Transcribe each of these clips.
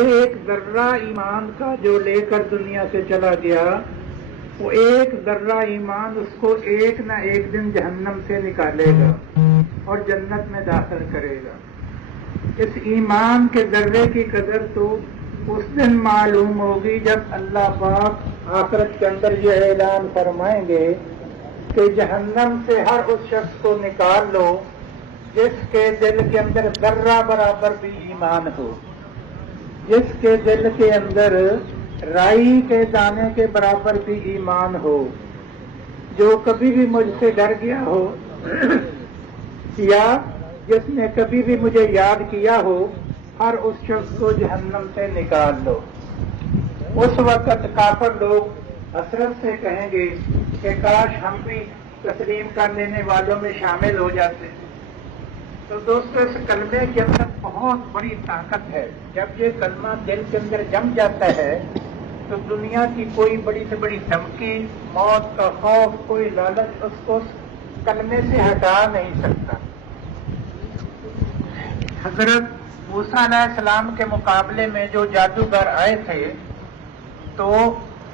ایک ذرہ ایمان کا جو لے کر دنیا سے چلا گیا، وہ ایک ذرہ ایمان اس کو ایک نہ ایک دن جہنم سے نکالے گا اور جنت میں داخل کرے گا۔ اس ایمان کے ذرے کی قدر تو اس دن معلوم ہوگی جب اللہ پاک آخرت کے اندر یہ اعلان فرمائیں گے کہ جہنم سے ہر اس شخص کو نکال لو جس کے دل کے اندر ذرہ برابر بھی ایمان ہو، جس کے دل کے اندر رائی کے دانے کے برابر بھی ایمان ہو، جو کبھی بھی مجھ سے ڈر گیا ہو یا جس نے کبھی بھی مجھے یاد کیا ہو، ہر اس شخص کو جہنم سے نکال لو۔ اس وقت کافر لوگ حسرت سے کہیں گے کہ کاش ہم بھی تسلیم کر لینے والوں میں شامل ہو جاتے۔ تو دوستو، اس کلمے کے اندر بہت بڑی طاقت ہے۔ جب یہ کلمہ دل کے اندر جم جاتا ہے تو دنیا کی کوئی بڑی سے بڑی دھمکی، موت کا خوف، کوئی لالچ اس کو کلمے سے ہٹا نہیں سکتا۔ حضرت موسیٰ علیہ السلام کے مقابلے میں جو جادوگر آئے تھے تو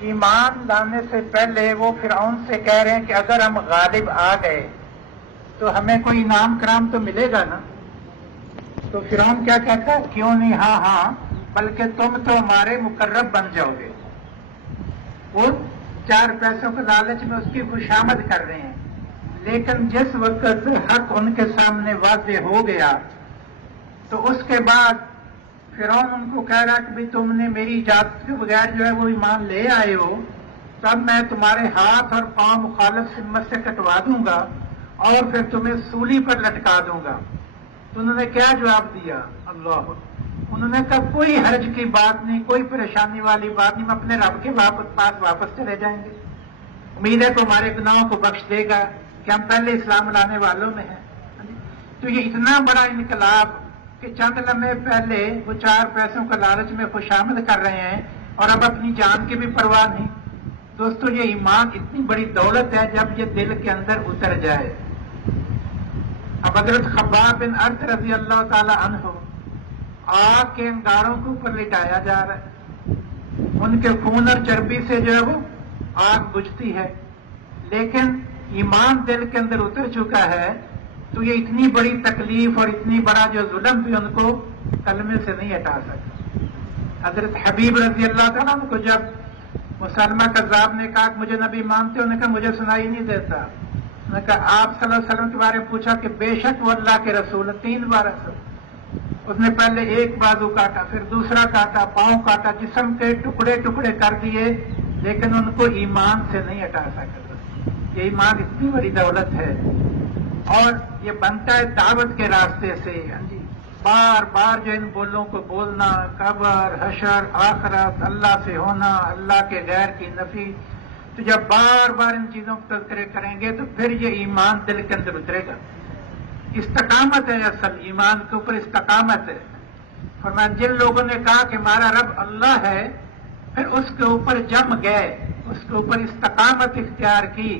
ایمان لانے سے پہلے وہ فرعون سے کہہ رہے ہیں کہ اگر ہم غالب آ گئے تو ہمیں کوئی انعام کرام تو ملے گا نا؟ تو فرعون کیا کہتا ہے؟ کیوں نہیں، ہاں ہاں، بلکہ تم تو ہمارے مقرب بن جاؤ گے۔ وہ 4 پیسوں کے لالچ میں اس کی خوشامد کر رہے ہیں، لیکن جس وقت حق ان کے سامنے واضح ہو گیا تو اس کے بعد فرعون ان کو کہہ رہا کہ بھی تم نے میری اجازت کے بغیر جو ہے وہ ایمان لے آئے ہو، تب میں تمہارے ہاتھ اور پاؤں مخالف سمت سے کٹوا دوں گا اور پھر تمہیں سولی پر لٹکا دوں گا۔ تو انہوں نے کیا جواب دیا؟ اللہ، انہوں نے کہا کوئی حرج کی بات نہیں، کوئی پریشانی والی بات نہیں، ہم اپنے رب کے پاس واپس چلے جائیں گے، امید ہے تو ہمارے گناہوں کو بخش دے گا کہ ہم پہلے اسلام لانے والوں میں ہیں۔ تو یہ اتنا بڑا انقلاب کہ چند لمحے پہلے وہ 4 پیسوں کا لالچ میں خوشامد کر رہے ہیں اور اب اپنی جان کی بھی پرواہ نہیں۔ دوستو، یہ ایمان اتنی بڑی دولت ہے جب یہ دل کے اندر اتر جائے۔ اب حضرت خباب بن ارت رضی اللہ تعالی عنہ آگ کے انگاروں کے اوپر لٹایا جا رہا ہے، ان کے خون اور چربی سے جو ہے وہ آگ بجھتی ہے، لیکن ایمان دل کے اندر اتر چکا ہے تو یہ اتنی بڑی تکلیف اور اتنی بڑا جو ظلم بھی ان کو کلمے سے نہیں ہٹا سکتا۔ حضرت حبیب رضی اللہ تعالیٰ عنہ کو جب مسلمہ کذاب نے کہا کہ مجھے نبی مانتے ہو، انہوں نے کہا مجھے سنائی نہیں دیتا۔ انہوں نے کہا آپ صلی اللہ علیہ وسلم کے بارے میں پوچھا کہ بے شک وہ اللہ کے رسول 3 بار اس نے پہلے ایک بازو کاٹا، پھر دوسرا کاٹا، پاؤں کاٹا، جسم کے ٹکڑے ٹکڑے کر دیے، لیکن ان کو ایمان سے نہیں ہٹا سکتا۔ یہ ایمان اتنی بڑی دولت ہے اور یہ بنتا ہے دعوت کے راستے سے۔ بار بار جو ان بولوں کو بولنا، قبر، حشر، آخرت، اللہ سے ہونا، اللہ کے غیر کی نفی، تو جب بار بار ان چیزوں کو تذکرے کریں گے تو پھر یہ ایمان دل کے اندر اترے گا۔ استقامت ہے، اصل ایمان کے اوپر استقامت ہے۔ فرمایا جن لوگوں نے کہا کہ ہمارا رب اللہ ہے، پھر اس کے اوپر جم گئے، اس کے اوپر استقامت اختیار کی،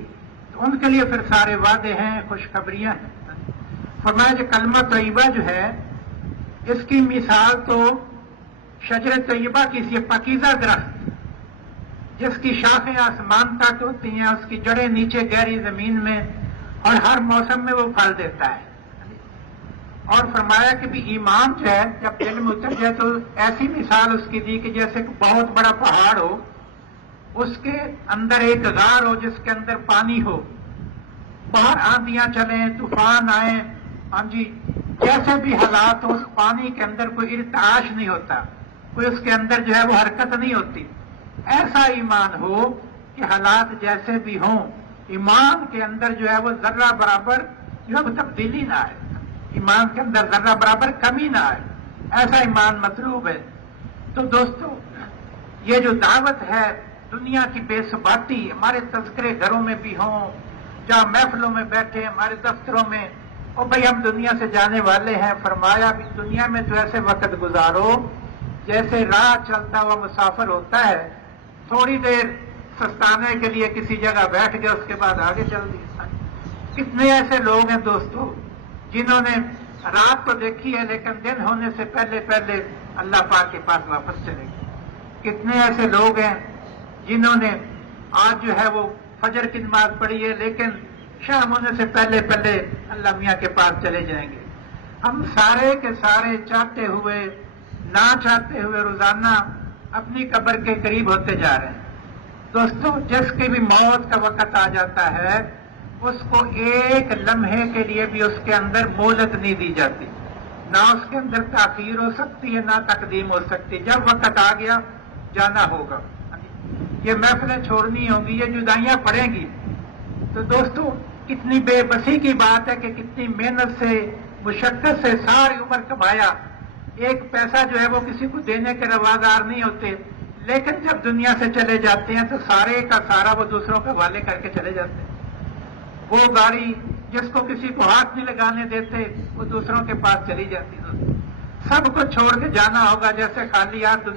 تو ان کے لیے پھر سارے وعدے ہیں، خوشخبریاں ہیں۔ فرمایا جو کلمہ طیبہ جو ہے اس کی مثال تو شجر طیبہ کی، یہ پاکیزہ درخت جس کی شاخیں آسمان تک ہوتی ہیں، اس کی جڑیں نیچے گہری زمین میں، اور ہر موسم میں وہ پھل دیتا ہے۔ اور فرمایا کہ بھی ایمان جو ہے جب دل میں اتر جائے تو ایسی مثال اس کی دی کہ جیسے کہ بہت بڑا پہاڑ ہو، اس کے اندر ایک غار ہو جس کے اندر پانی ہو، باہر آندیاں چلیں، طوفان آئیں، جیسے بھی حالات ہو، اس پانی کے اندر کوئی ارتعاش نہیں ہوتا، کوئی اس کے اندر جو ہے وہ حرکت نہیں ہوتی۔ ایسا ایمان ہو کہ حالات جیسے بھی ہوں، ایمان کے اندر جو ہے وہ ذرہ برابر جو ہے وہ تبدیلی نہ آئے، ایمان کے اندر ذرہ برابر کمی نہ آئے، ایسا ایمان مطلوب ہے۔ تو دوستو، یہ جو دعوت ہے دنیا کی بے ثباتی، ہمارے تذکرے گھروں میں بھی ہوں، جہاں محفلوں میں بیٹھے، ہمارے دفتروں میں، اور بھائی ہم دنیا سے جانے والے ہیں، فرمایا بھی دنیا میں تو ایسے وقت گزارو جیسے راہ چلتا ہوا مسافر ہوتا ہے، تھوڑی دیر سستانے کے لیے کسی جگہ بیٹھ گیا، اس کے بعد آگے چل دیا۔ کتنے ایسے لوگ ہیں دوستو جنہوں نے رات تو دیکھی ہے لیکن دن ہونے سے پہلے پہلے اللہ پاک کے پاس واپس چلے گی. کتنے ایسے لوگ ہیں جنہوں نے آج جو ہے وہ فجر کی نماز پڑھی ہے لیکن شام ہونے سے پہلے پہلے اللہ میاں کے پاس چلے جائیں گے. ہم سارے کے سارے چاہتے ہوئے نہ چاہتے ہوئے روزانہ اپنی قبر کے قریب ہوتے جا رہے ہیں. دوستو جس کی بھی موت کا وقت آ جاتا ہے اس کو ایک لمحے کے لیے بھی اس کے اندر مہلت نہیں دی جاتی، نہ اس کے اندر تاخیر ہو سکتی ہے نہ تقدیم ہو سکتی. جب وقت آ گیا جانا ہوگا، یہ محفلیں چھوڑنی ہوں گی، یہ جدائیاں پڑیں گی. تو دوستو کتنی بے بسی کی بات ہے کہ کتنی محنت سے مشقت سے ساری عمر کمایا، ایک پیسہ جو ہے وہ کسی کو دینے کے روادار نہیں ہوتے، لیکن جب دنیا سے چلے جاتے ہیں تو سارے کا سارا وہ دوسروں کے حوالے کر کے چلے جاتے ہیں. وہ گاڑی جس کو کسی کو ہاتھ نہیں لگانے دیتے وہ دوسروں کے پاس چلی جاتی ہے. سب کو چھوڑ کے جانا ہوگا، جیسے خالی ہاتھ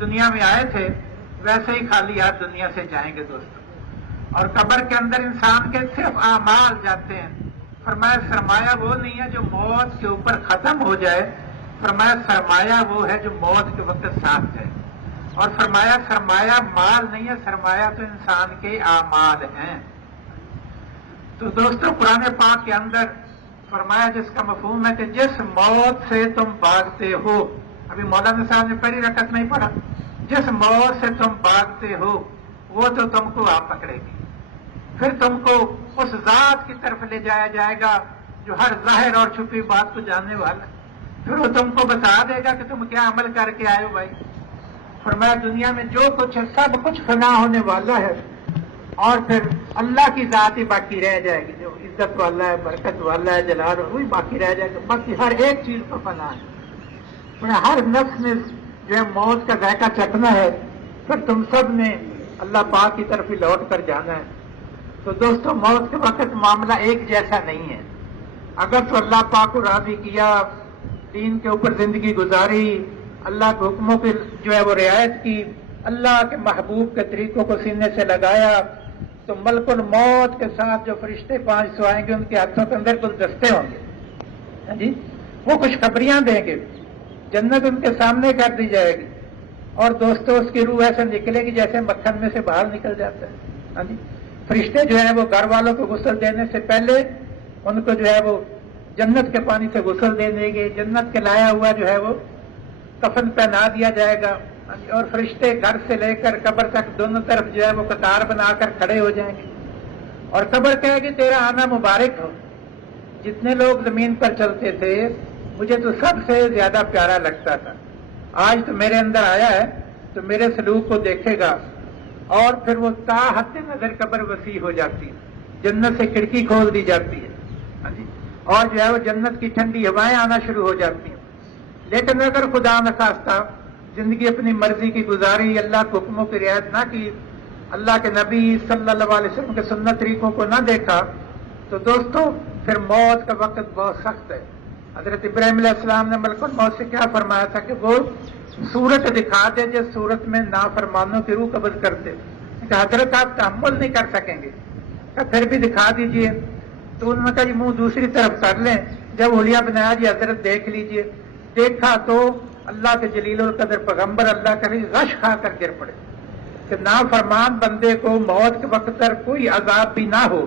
دنیا میں آئے تھے ویسے ہی خالی ہاتھ دنیا سے جائیں گے دوستوں. اور قبر کے اندر انسان کے صرف اعمال جاتے ہیں. فرمایا سرمایہ وہ نہیں ہے جو موت کے اوپر ختم ہو جائے، فرمایا سرمایہ وہ ہے جو موت کے وقت ساتھ جائے. اور فرمایا سرمایہ مال نہیں ہے، سرمایہ تو انسان کے اعمال ہیں. تو دوستو قرآن پاک کے اندر فرمایا جس کا مفہوم ہے کہ جس موت سے تم بھاگتے ہو، ابھی مولانا صاحب نے پہلی رکعت نہیں پڑھا، جس موت سے تم بھاگتے ہو وہ تو تم کو آ پکڑے گی. پھر تم کو اس ذات کی طرف لے جایا جائے گا جو ہر ظاہر اور چھپی بات کو جاننے والا ہے. پھر وہ تم کو بتا دے گا کہ تم کیا عمل کر کے آئے ہو بھائی. فرمایا دنیا میں جو کچھ ہے سب کچھ فنا ہونے والا ہے اور پھر اللہ کی ذات ہی باقی رہ جائے گی، جو عزت والا ہے، برکت والا ہے، جلال وہی باقی رہ جائے گا. باقی ہر ایک چیز کو فنا ہے. ہر نفس نے جو ہے موت کا ذائقہ چکھنا ہے، پھر تم سب نے اللہ پاک کی طرف ہی لوٹ کر جانا ہے. تو دوستو موت کے وقت معاملہ ایک جیسا نہیں ہے. اگر تو اللہ پاک کو راضی کیا، دین کے اوپر زندگی گزاری، اللہ کے حکموں کی جو ہے وہ رعایت کی، اللہ کے محبوب کے طریقوں کو سینے سے لگایا، تو ملک الموت کے ساتھ جو فرشتے 500 آئیں گے ان کے ہاتھوں کے اندر گلدستے ہوں گے. جی وہ خوشخبریاں دیں گے، جنت ان کے سامنے کر دی جائے گی. اور دوستو اس کی روح ایسے نکلے گی جیسے مکھن میں سے باہر نکل جاتا ہے. جی فرشتے جو ہے وہ گھر والوں کو غسل دینے سے پہلے ان کو جو ہے وہ جنت کے پانی سے غسل دے دیں گے. جنت کے لایا ہوا جو ہے وہ کفن پہنا دیا جائے گا اور فرشتے گھر سے لے کر قبر تک دونوں طرف جو ہے وہ قطار بنا کر کھڑے ہو جائیں گے اور قبر کہے گی تیرا آنا مبارک ہو. جتنے لوگ زمین پر چلتے تھے مجھے تو سب سے زیادہ پیارا لگتا تھا، آج تو میرے اندر آیا ہے تو میرے سلوک کو دیکھے گا. اور پھر وہ تا حد نظر قبر وسیع ہو جاتی ہے، جنت سے کھڑکی کھول دی جاتی ہے اور جو ہے وہ جنت کی ٹھنڈی ہوائیں آنا شروع ہو جاتی ہیں. لیکن اگر خدا نخواستہ زندگی اپنی مرضی کی گزاری، اللہ کے حکموں کی رعایت نہ کی، اللہ کے نبی صلی اللہ علیہ وسلم کے سنت طریقوں کو نہ دیکھا، تو دوستو پھر موت کا وقت بہت سخت ہے. حضرت ابراہیم علیہ السلام نے ملک الموت سے کیا فرمایا تھا کہ وہ صورت دکھا دے جس صورت میں نافرمانوں کی روح قبض کرتے. کہ حضرت آپ تحمل نہیں کر سکیں گے، کہ پھر بھی دکھا دیجئے. تو انہوں نے کہا جی منہ دوسری طرف کر لیں. جب حلیہ بنایا جی حضرت دیکھ لیجئے. دیکھا تو اللہ کے جلیل القدر پیغمبر اللہ کا غش کھا کر گر پڑے کہ نافرمان بندے کو موت کے وقت پر کوئی عذاب بھی نہ ہو،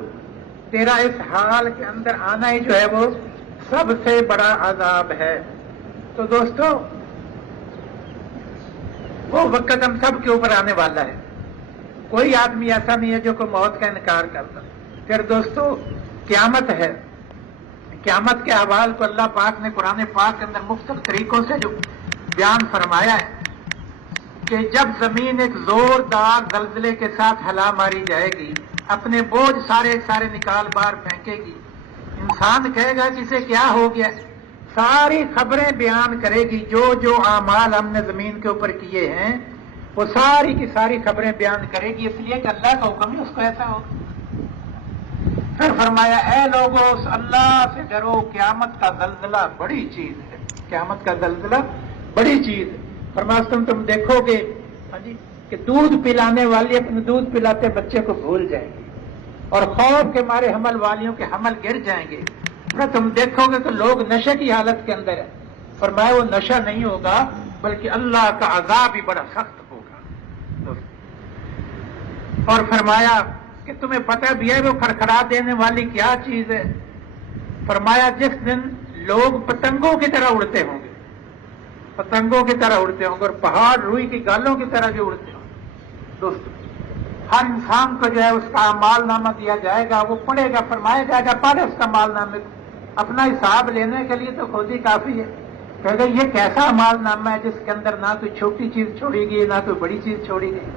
تیرا اس حال کے اندر آنا ہی جو ہے وہ سب سے بڑا عذاب ہے. تو دوستو وہ وقت ہم سب کے اوپر آنے والا ہے. کوئی آدمی ایسا نہیں ہے جو کوئی موت کا انکار کرتا. پھر دوستو قیامت ہے. قیامت کے احوال کو اللہ پاک نے قرآن پاک کے اندر مختلف طریقوں سے جو بیان فرمایا ہے کہ جب زمین ایک زوردار زلزلے کے ساتھ ہلا ماری جائے گی، اپنے بوجھ سارے نکال باہر پھینکے گی، انسان کہے گا کہ اسے کیا ہو گیا، ساری خبریں بیان کرے گی. جو اعمال ہم نے زمین کے اوپر کیے ہیں وہ ساری کی ساری خبریں بیان کرے گی، اس لیے کہ اللہ کا حکم ہے اس کو ایسا ہو. پھر فرمایا اے لوگو اللہ سے ڈرو، قیامت کا زلزلہ بڑی چیز ہے. قیامت کا زلزلہ بڑی چیز ہے. فرمایا تم دیکھو گے کہ دودھ پلانے والی اپنے دودھ پلاتے بچے کو بھول جائیں گے اور خوف کے مارے حمل والیوں کے حمل گر جائیں گے. پھر تم دیکھو گے کہ لوگ نشے کی حالت کے اندر ہیں، فرمایا وہ نشہ نہیں ہوگا بلکہ اللہ کا عذاب ہی بڑا سخت ہوگا. اور فرمایا کہ تمہیں پتہ بھی ہے وہ کھڑکھڑا دینے والی کیا چیز ہے؟ فرمایا جس دن لوگ پتنگوں کی طرح اڑتے ہوں گے، پتنگوں کی طرح اڑتے ہوں گے اور پہاڑ روئی کی گالوں کی طرح جو اڑتے ہوں گے. دوستو ہر انسان کو جو ہے اس کا مال نامہ دیا جائے گا، وہ پڑھے گا، فرمایا جائے گا پڑھ اس کا مال نامے کو. اپنا حساب لینے کے لیے تو خود ہی کافی ہے. کہے گا یہ کیسا مال نامہ ہے جس کے اندر نہ کوئی چھوٹی چیز چھوڑی گئی نہ کوئی بڑی چیز چھوڑی گئی.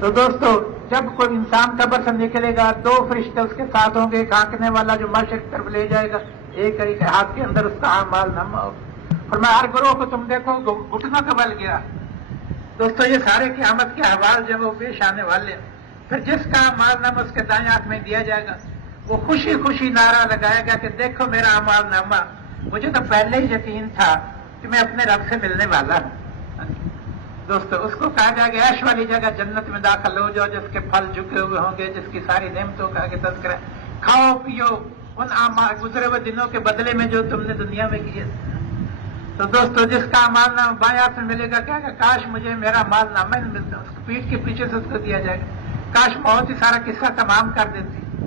تو دوستو جب کوئی انسان قبر سے نکلے گا 2 فرشتے اس کے ساتھ ہوں گے، ایک آنکھنے والا جو مشرق کی طرف لے جائے گا، ایک ہاتھ کے اندر اس کا مال نامہ ہوگا. اور میں ہر گروہ کو تم دیکھو گھٹنوں کا بل گیا. دوستو یہ سارے قیامت کے احوال جو وہ پیش آنے والے ہیں. پھر جس کا مال نامہ اس کے دائیں ہاتھ میں دیا جائے گا وہ خوشی خوشی نعرہ لگائے گا کہ دیکھو میرا مال نامہ، مجھے تو پہلے ہی یقین تھا کہ میں اپنے رب سے ملنے والا ہوں. دوستو اس کو کہا جائے گا عیش والی جگہ جنت میں داخل ہو جاؤ جس کے پھل جھکے ہوئے ہوں گے، جس کی ساری نعمتوں کا آگے تذکرہ، کھاؤ پیو ان گزرے ہوئے دنوں کے بدلے میں جو تم نے دنیا میں کیے. تو دوستو جس کا مال نامہ بائیں ہاتھ میں ملے گا کہے گا کاش مجھے میرا مال نامہ نہیں ملتا. اس کو پیٹھ کے پیچھے سے اس کو دیا جائے گا کاش موت ہی سارا قصہ تمام کر دیتی.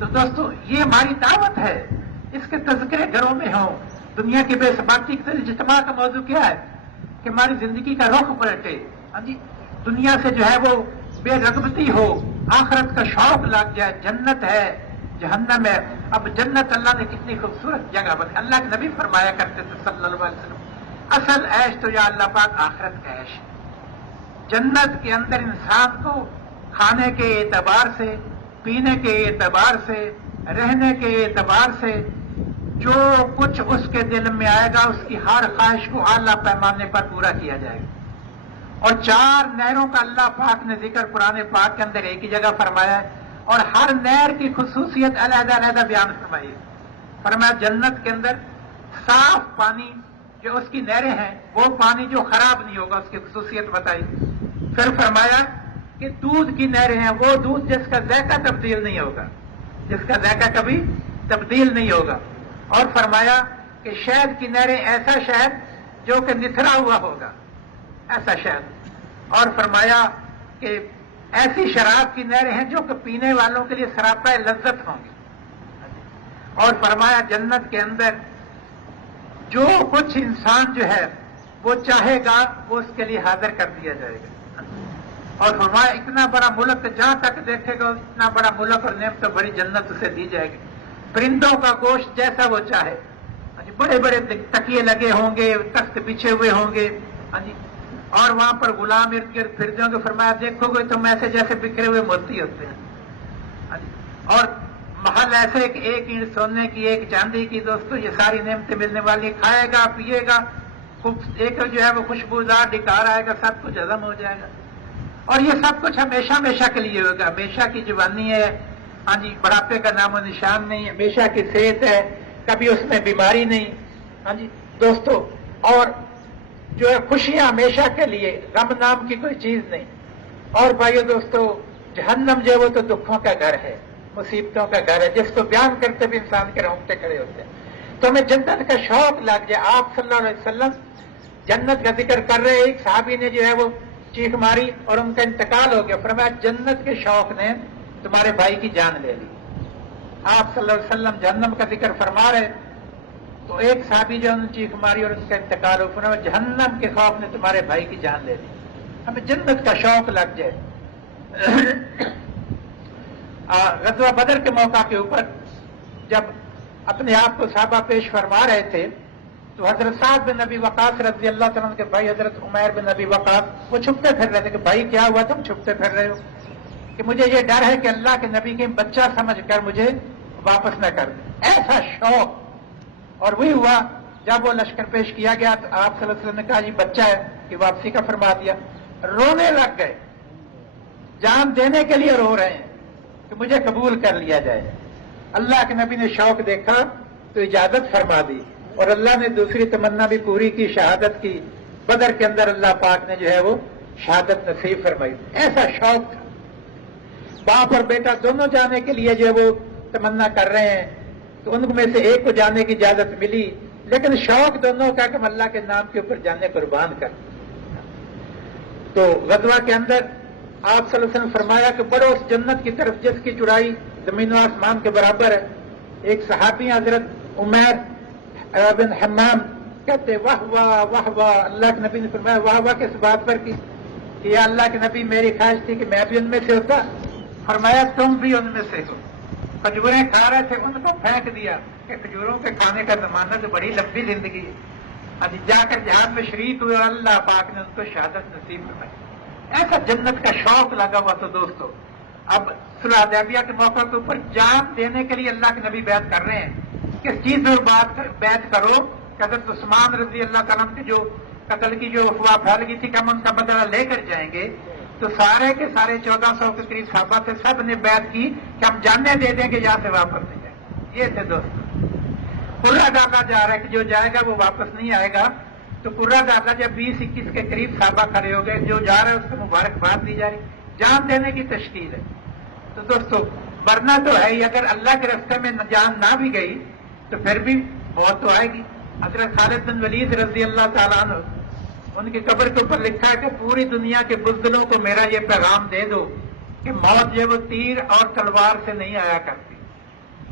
تو دوستو یہ ہماری دعوت ہے، اس کے تذکرے گھروں میں ہوں. دنیا کی بے ثباتی کے اجتماع کا موضوع کیا ہے کہ ہماری زندگی کا رخ پلٹے. دنیا سے جو ہے وہ بے رغبتی ہو، آخرت کا شوق لگ جائے. جنت ہے، جہنم ہے. اب جنت اللہ نے کتنی خوبصورت جگہ بنائی. اللہ کے نبی فرمایا کرتے تھے صلی اللہ علیہ وسلم اصل عیش تو یا اللہ پاک آخرت کا عیش ہے. جنت کے اندر انسان کو کھانے کے اعتبار سے، پینے کے اعتبار سے، رہنے کے اعتبار سے جو کچھ اس کے دل میں آئے گا اس کی ہر خواہش کو اعلیٰ پیمانے پر پورا کیا جائے گا. اور 4 نہروں کا اللہ پاک نے ذکر قرآن پاک کے اندر ایک ہی جگہ فرمایا ہے اور ہر نہر کی خصوصیت علیحدہ علیحدہ بیان فرمائی. فرمایا جنت کے اندر صاف پانی جو اس کی نہریں ہیں وہ پانی جو خراب نہیں ہوگا، اس کی خصوصیت بتائی. پھر فرمایا کہ دودھ کی نہریں ہیں وہ دودھ جس کا ذائقہ تبدیل نہیں ہوگا، جس کا ذائقہ کبھی تبدیل نہیں ہوگا. اور فرمایا کہ شہد کی نہریں ایسا شہد جو کہ نتھرا ہوا ہوگا، ایسا شہد. اور فرمایا کہ ایسی شراب کی نہریں ہیں جو کہ پینے والوں کے لیے سراپا لذت ہوں گی. اور فرمایا جنت کے اندر جو کچھ انسان جو ہے وہ چاہے گا وہ اس کے لیے حاضر کر دیا جائے گا. اور فرمایا اتنا بڑا ملک جہاں تک دیکھے گا اتنا بڑا ملک اور نعمت تو بڑی جنت اسے دی جائے گی. پرندوں کا گوشت جیسا وہ چاہے، بڑے بڑے تکیے لگے ہوں گے، تخت بچھے ہوئے ہوں گے، اور وہاں پر غلام ارد گرد پھرتے ہوں گے. فرمایا دیکھو گے تم ایسے جیسے بکھرے ہوئے موتی ہوتے ہیں. اور محل ایسے کہ ایک اینٹ سونے کی ایک چاندی کی. دوستو یہ ساری نعمتیں ملنے والی، کھائے گا پیے گا، ایک جو ہے وہ خوشبودار ڈکار آئے گا، سب کچھ ہضم ہو جائے گا. اور یہ سب کچھ ہمیشہ ہمیشہ کے لیے ہوگا. ہمیشہ کی جوانی ہے، بڑھاپے کا نام و نشان نہیں، ہمیشہ کی صحت ہے، کبھی اس میں بیماری نہیں. دوستو اور جو ہے خوشیاں ہمیشہ کے لیے، غم نام کی کوئی چیز نہیں. اور بھائیو دوستو جہنم جو ہے وہ تو دکھوں کا گھر ہے، مصیبتوں کا گھر ہے، جس کو بیان کرتے بھی انسان کے رونگٹے کھڑے ہوتے ہیں. تو ہمیں جنت کا شوق لگ جائے. آپ صلی اللہ علیہ وسلم جنت کا ذکر کر رہے. ایک صحابی نے جو ہے وہ چیخ ماری اور ان کا انتقال ہو گیا. فرمایا جنت کے شوق نے تمہارے بھائی کی جان لے لی. آپ صلی اللہ علیہ وسلم جہنم کا ذکر فرما رہے تو ایک صحابی جو چیخ ماری اور اس کا انتقال ہو. فرمایا جہنم کے خوف نے تمہارے بھائی کی جان لے لی. ہمیں جنت کا شوق لگ جائے. غزوہ بدر کے موقع کے اوپر جب اپنے آپ کو صحابہ پیش فرما رہے تھے تو حضرت سعد بن ابی وقاص رضی اللہ تعالیٰ عنہ کے بھائی حضرت عمیر بن ابی وقاص وہ چھپتے پھر رہے تھے کہ بھائی کیا ہوا تم چھپتے پھر رہے ہو؟ کہ مجھے یہ ڈر ہے کہ اللہ کے نبی کے بچہ سمجھ کر مجھے واپس نہ کر دیں. ایسا شوق. اور وہی ہوا جب وہ لشکر پیش کیا گیا تو آپ صلی اللہ علیہ وسلم نے کہا جی بچہ ہے کہ واپسی کا فرما دیا. رونے لگ گئے، جان دینے کے لیے رو رہے ہیں کہ مجھے قبول کر لیا جائے. اللہ کے نبی نے شوق دیکھا تو اجازت فرما دی اور اللہ نے دوسری تمنا بھی پوری کی، شہادت کی. بدر کے اندر اللہ پاک نے جو ہے وہ شہادت نصیب فرمائی. ایسا شوق تھا. باپ اور بیٹا دونوں جانے کے لیے جو وہ تمنا کر رہے ہیں تو ان میں سے ایک کو جانے کی اجازت ملی لیکن شوق دونوں کا کہ ہم اللہ کے نام کے اوپر جانے قربان کر. تو غزوہ کے اندر آپ صلی اللہ علیہ وسلم فرمایا کہ بڑھو اس جنت کی طرف جس کی چوڑائی زمین و آسمان کے برابر ہے. ایک صحابی حضرت عمیر بن حمام کہتے واہ واہ واہ واہ. اللہ کے نبی نے فرمایا واہ واہ کس بات پر کی کہ یا اللہ کے نبی میری خواہش تھی کہ میں بھی ان میں سے ہوتا. فرمایا تم بھی ان میں سے ہو. کھجوریں کھا رہے تھے ان کو پھینک دیا کہ کھجوروں کے کھانے کا زمانہ تو بڑی لمبی زندگی ہے. اب جا کر جہاد میں شریک ہوئے اللہ پاک نے ان کو شہادت نصیب فرمائی. ایسا جنت کا شوق لگا ہوا. تو دوستو اب صلح حدیبیہ کے موقع کے اوپر جان دینے کے لیے اللہ کے نبی بیعت کر رہے ہیں. کس چیز میں بیعت کرو کہ حضرت عثمان رضی اللہ تعالیٰ کے جو قتل کی جو افواہ پھیل گئی تھی کہ ہم ان کا بدلہ لے کر جائیں گے, تو سارے کے سارے 1400 کے قریب صحابہ سے سب نے بیعت کی کہ ہم جاننے دے دیں گے یہاں سے واپس نہیں جائیں گے. یہ تھے دوستو. قرہ دادا جا رہا ہے کہ جو جائے گا وہ واپس نہیں آئے گا. تو قرہ دادا جب 20-21 کے قریب صحابہ کھڑے ہو گئے, جو جا رہے ہیں اس کو مبارکباد دی جا رہی, جان دینے کی تشکیل ہے. تو دوستو مرنا تو ہے ہی, اگر اللہ کے راستے میں جان نہ بھی گئی تو پھر بھی موت تو آئے گی. حضرت خالد بن ولید رضی اللہ تعالیٰ عنہ, ان کی قبر کے اوپر لکھا ہے کہ پوری دنیا کے بزدلوں کو میرا یہ پیغام دے دو کہ موت جو وہ تیر اور تلوار سے نہیں آیا کرتی.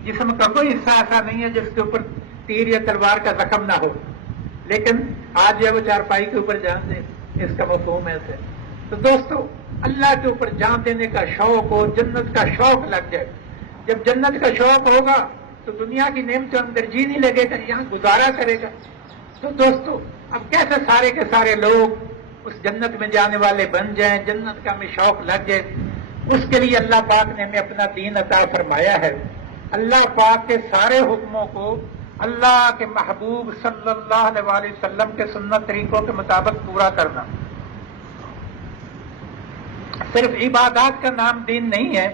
جسم کا کوئی حصہ ایسا نہیں ہے جس کے اوپر تیر یا تلوار کا زخم نہ ہو, لیکن آج جو وہ چارپائی کے اوپر جان دے, اس کا مفہوم ایسے. تو دوستو اللہ کے اوپر جان دینے کا شوق ہو, جنت کا شوق لگ جائے. جب جنت کا شوق ہوگا تو دنیا کی نعمتوں اندر جی نہیں لگے گا, یہاں گزارا کرے گا. تو دوستو اب کیسے سارے کے سارے لوگ اس جنت میں جانے والے بن جائیں, جنت کا ہمیں شوق لگ جائے. اس کے لیے اللہ پاک نے ہمیں اپنا دین عطا فرمایا ہے. اللہ پاک کے سارے حکموں کو اللہ کے محبوب صلی اللہ علیہ وسلم کے سنت طریقوں کے مطابق پورا کرنا. صرف عبادات کا نام دین نہیں ہے,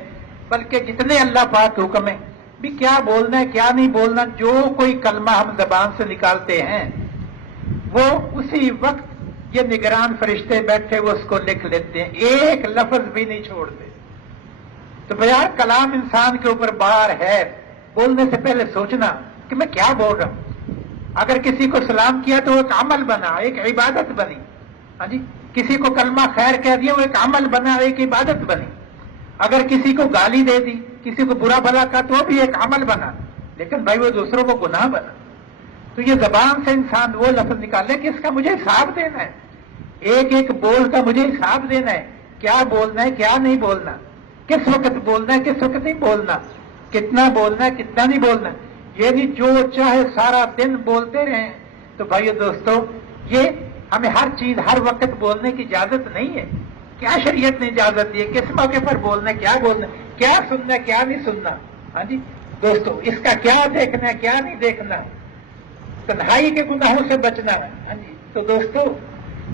بلکہ جتنے اللہ پاک حکم ہیں بھی کیا بولنا ہے کیا نہیں بولنا, جو کوئی کلمہ ہم زبان سے نکالتے ہیں وہ اسی وقت یہ نگران فرشتے بیٹھے وہ اس کو لکھ لیتے ہیں, ایک لفظ بھی نہیں چھوڑتے. تو بھیا کلام انسان کے اوپر بار ہے, بولنے سے پہلے سوچنا کہ میں کیا بول رہا ہوں. اگر کسی کو سلام کیا تو وہ ایک عمل بنا, ایک عبادت بنی. ہاں جی, کسی کو کلمہ خیر کہہ دیا وہ ایک عمل بنا, ایک عبادت بنی. اگر کسی کو گالی دے دی, کسی کو برا بھلا کہا تو بھی ایک عمل بنا, لیکن بھائی وہ دوسروں کو گناہ بنا. تو یہ زبان سے انسان وہ لفظ نکالے کہ اس کا مجھے حساب دینا ہے, ایک ایک بول کا مجھے حساب دینا ہے, کیا بولنا ہے کیا نہیں بولنا, کس وقت بولنا ہے کس وقت نہیں بولنا, کتنا بولنا ہے کتنا نہیں بولنا. یہ نہیں جو چاہے سارا دن بولتے رہیں. تو بھائیو دوستو یہ ہمیں ہر چیز ہر وقت بولنے کی اجازت نہیں ہے. کیا شریعت نے اجازت دی ہے, کس موقع پر بولنا ہے کیا بولنا ہے, کیا سننا ہے کیا نہیں سننا. ہاں جی دوستو اس کا کیا دیکھنا ہے کیا نہیں دیکھنا, تنہائی کے گناہوں سے بچنا. ہاں جی تو دوستو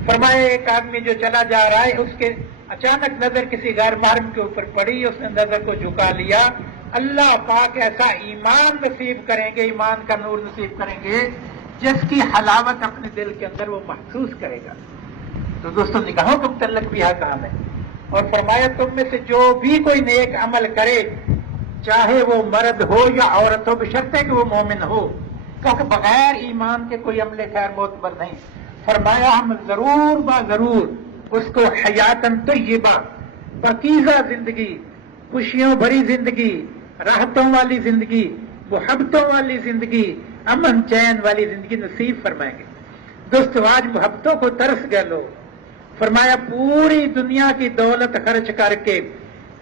فرمائے ایک آدمی جو چلا جا رہا ہے, اس کے اچانک نظر کسی غیر محرم کے اوپر پڑی, اس نے نظر کو جھکا لیا. اللہ پاک ایسا ایمان نصیب کریں گے, ایمان کا نور نصیب کریں گے جس کی حلاوت اپنے دل کے اندر وہ محسوس کرے گا. تو دوستو نگاہوں کے متعلق بھی کام ہے. اور فرمایا تم میں سے جو بھی کوئی نیک عمل کرے, چاہے وہ مرد ہو یا عورت ہو, بشرطے کہ وہ مومن ہو, کیونکہ بغیر ایمان کے کوئی عمل خیر معتبر نہیں. فرمایا ہم ضرور با ضرور اس کو حیاتن طیبہ, پاکیزہ زندگی, خوشیوں بھری زندگی, راحتوں والی زندگی, محبتوں والی زندگی, امن چین والی زندگی نصیب فرمائیں گے. دوستو آج محبتوں کو ترس گئے لوگ. فرمایا پوری دنیا کی دولت خرچ کر کے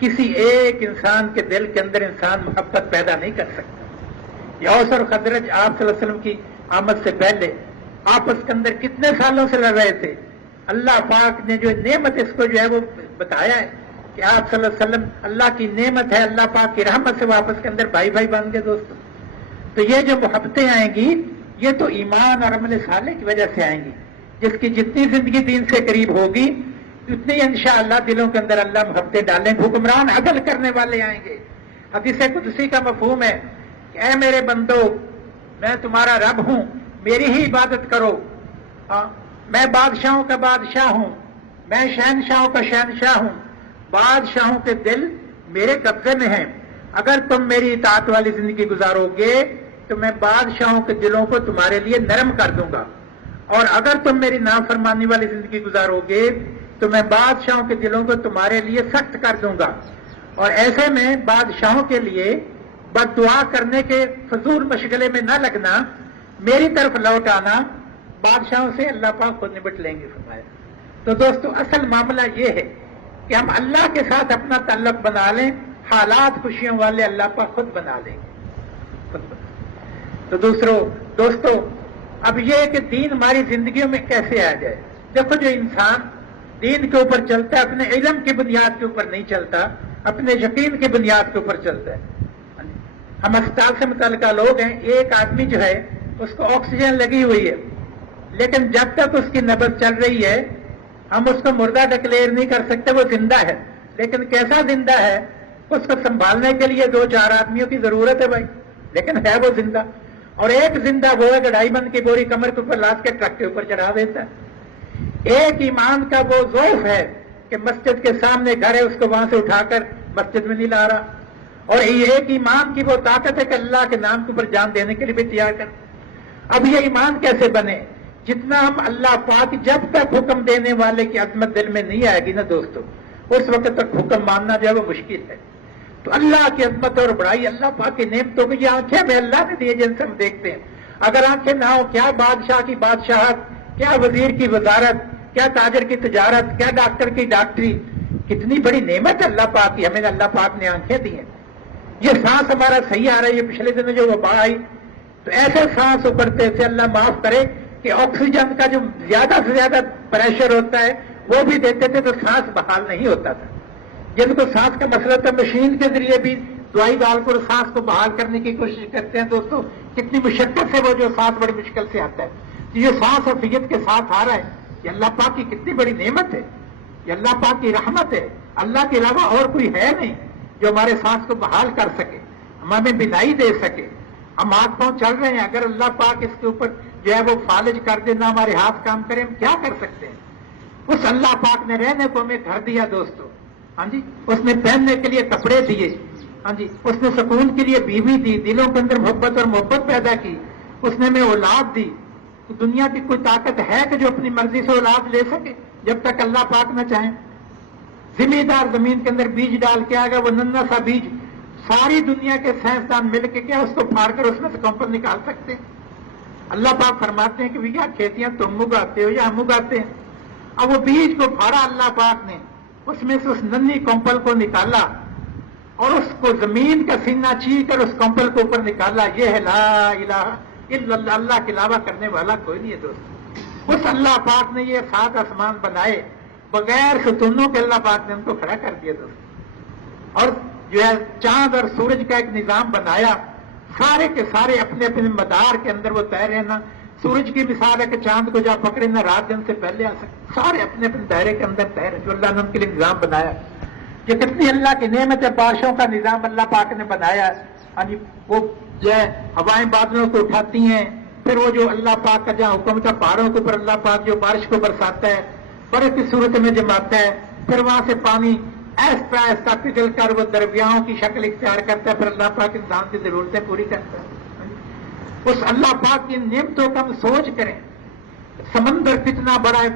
کسی ایک انسان کے دل کے اندر انسان محبت پیدا نہیں کر سکتا. اوس اور خزرج آپ صلی اللہ علیہ وسلم کی آمد سے پہلے آپس کے اندر کتنے سالوں سے لڑ رہے تھے. اللہ پاک نے جو نعمت اس کو جو ہے وہ بتایا ہے کہ آپ صلی اللہ علیہ وسلم اللہ کی نعمت ہے, اللہ پاک کی رحمت سے واپس کے اندر بھائی بھائی بن گئے. دوستو تو یہ جو محبتیں آئیں گی یہ تو ایمان اور عمل صالح کی وجہ سے آئیں گی. جس کی جتنی زندگی دین سے قریب ہوگی اتنی انشاءاللہ دلوں کے اندر اللہ محبتیں ڈالیں گے, حکمران عدل کرنے والے آئیں گے. حدیث قدسی کا مفہوم ہے کہ اے میرے بندو میں تمہارا رب ہوں, میری ہی عبادت کرو. میں بادشاہوں کا بادشاہ ہوں, میں شہنشاہوں کا شہنشاہ ہوں, بادشاہوں کے دل میرے قبضے میں ہیں. اگر تم میری اطاعت والی زندگی گزارو گے تو میں بادشاہوں کے دلوں کو تمہارے لیے نرم کر دوں گا، اور اگر تم میری نافرمانی والی زندگی گزارو گے تو میں بادشاہوں کے دلوں کو تمہارے لیے سخت کر دوں گا۔ اور ایسے میں بادشاہوں کے لیے بد دعا کرنے کے فضول مشغلے میں نہ لگنا، میری طرف لوٹ آنا، بادشاہوں سے اللہ پاک خود نبٹ لیں گے فرمایا۔ تو دوستو اصل معاملہ یہ ہے کہ ہم اللہ کے ساتھ اپنا تعلق بنا لیں، حالات خوشیوں والے اللہ پاک خود بنا لیں گے۔ تو دوستو اب یہ ہے کہ دین ہماری زندگیوں میں کیسے آ جائے۔ دیکھو جو انسان دین کے اوپر چلتا ہے اپنے علم کی بنیاد کے اوپر نہیں چلتا، اپنے یقین کی بنیاد کے اوپر چلتا ہے۔ ہم اسپتال سے متعلقہ لوگ ہیں، ایک آدمی جو ہے اس کو آکسیجن لگی ہوئی ہے، لیکن جب تک اس کی نبض چل رہی ہے ہم اس کو مردہ ڈکلیئر نہیں کر سکتے، وہ زندہ ہے۔ لیکن کیسا زندہ ہے؟ اس کو سنبھالنے کے لیے 2-4 آدمیوں کی ضرورت ہے بھائی، لیکن ہے وہ زندہ۔ اور ایک زندہ وہ ہے کہ 2.5 من کی بوری کمر کے اوپر لاد کے ٹرک کے اوپر چڑھا دیتا ہے۔ ایک ایمان کا وہ ضعف ہے کہ مسجد کے سامنے گھر ہے، اس کو وہاں سے اٹھا کر مسجد میں نہیں لا رہا۔ اور ایک ایمان کی وہ طاقت ہے کہ اللہ کے نام کے اوپر جان دینے کے لیے بھی تیار کر۔ اب یہ ایمان کیسے بنے؟ جتنا ہم اللہ پاک جب تک حکم دینے والے کی عظمت دل میں نہیں آئے گی نا دوستو، اس وقت تک حکم ماننا جو ہے وہ مشکل ہے۔ تو اللہ کی عظمت اور بڑائی، اللہ پاک کی نعمتوں میں، یہ آنکھیں میں اللہ نے دی جن سے ہم دیکھتے ہیں۔ اگر آنکھیں نہ ہو، کیا بادشاہ کی بادشاہت، کیا وزیر کی وزارت، کیا تاجر کی تجارت، کیا ڈاکٹر کی ڈاکٹری، کتنی بڑی نعمت ہے اللہ پاک کی، ہمیں اللہ پاک نے آنکھیں دی ہیں۔ یہ سانس ہمارا صحیح آ رہا ہے، یہ پچھلے دنوں جو وبا آئی تو ایسے سانس اوپرتے تھے، اللہ معاف کرے کہ آکسیجن کا جو زیادہ سے زیادہ پریشر ہوتا ہے وہ بھی دیتے تھے تو سانس بحال نہیں ہوتا تھا۔ جن کو سانس کا مسئلہ تھا مشین کے ذریعے بھی دوائی ڈال کر سانس کو بحال کرنے کی کوشش کرتے ہیں۔ دوستو کتنی مشقت سے وہ جو سانس بڑی مشکل سے آتا ہے، یہ سانس حفیظت کے ساتھ آ رہا ہے، یہ اللہ پاک کی کتنی بڑی نعمت ہے، یہ اللہ پاک کی رحمت ہے۔ اللہ کے علاوہ اور کوئی ہے نہیں جو ہمارے سانس کو بحال کر سکے، ہمیں بینائی دے سکے۔ ہم ہاتھ پاؤں چل رہے ہیں، اگر اللہ پاک اس کے اوپر جو ہے وہ فالج کر دے، نہ ہمارے ہاتھ کام کریں، ہم کیا کر سکتے ہیں؟ اس اللہ پاک نے رہنے کو ہمیں گھر دیا دوستو، ہاں جی، اس نے پہننے کے لیے کپڑے دیے، ہاں جی، اس نے سکون کے لیے بیوی دی، دلوں کے اندر محبت پیدا کی، اس نے ہمیں اولاد دی۔ تو دنیا کی کوئی طاقت ہے کہ جو اپنی مرضی سے اولاد لے سکے جب تک اللہ پاک نہ چاہیں؟ زمیندار زمین کے اندر بیج ڈال کے آئے گا، وہ ننھا سا بیج ساری دنیا کے سائنسدان مل کے کیا اس کو پھاڑ کر اس میں سے کمپن نکال سکتے ہیں؟ اللہ پاک فرماتے ہیں کہ بھیا کھیتیاں تم اگاتے ہو یا ہم اگاتے ہیں؟ اب وہ بیج کو پھاڑا اللہ پاک نے، اس میں سے اس ننھی کمپل کو نکالا اور اس کو زمین کا سینہ چیر کر اس کمپل کو اوپر نکالا۔ یہ ہے لا الہ الا اللہ، اللہ کے علاوہ کرنے والا کوئی نہیں ہے دوست۔ اس اللہ پاک نے یہ 7 آسمان بنائے بغیر ستونوں کے، اللہ پاک نے ان کو کھڑا کر دیا دوست۔ اور جو ہے چاند اور سورج کا ایک نظام بنایا، سارے کے سارے اپنے اپنے مدار کے اندر وہ طے رہنا۔ سورج کی مثال ہے کہ چاند کو جہاں پکڑے نہ رات دن سے پہلے آ سکتے، سارے اپنے اپنے دائرے کے اندر طے رہے، جو اللہ نے ان کے لیے نظام بنایا۔ یہ کتنی اللہ کی نعمت ہے، بارشوں کا نظام اللہ پاک نے بنایا۔ ہاں جی، وہ جو ہے ہوائیں بادلوں کو اٹھاتی ہیں، پھر وہ جو اللہ پاک کا جہاں حکم تھا پہاڑوں کے اوپر اللہ پاک جو بارش کو برساتا ہے، برف کی صورت میں جماتا ہے، پھر وہاں سے پانی ایسا ایسا پگھل کر وہ دریاؤں کی شکل اختیار کرتا ہے، پھر اللہ پاک انسان کی ضرورتیں پوری کرتا ہے۔ اس اللہ پاک کی نعمتوں کا ہم سوچ کریں۔ سمندر کتنا بڑا ہے،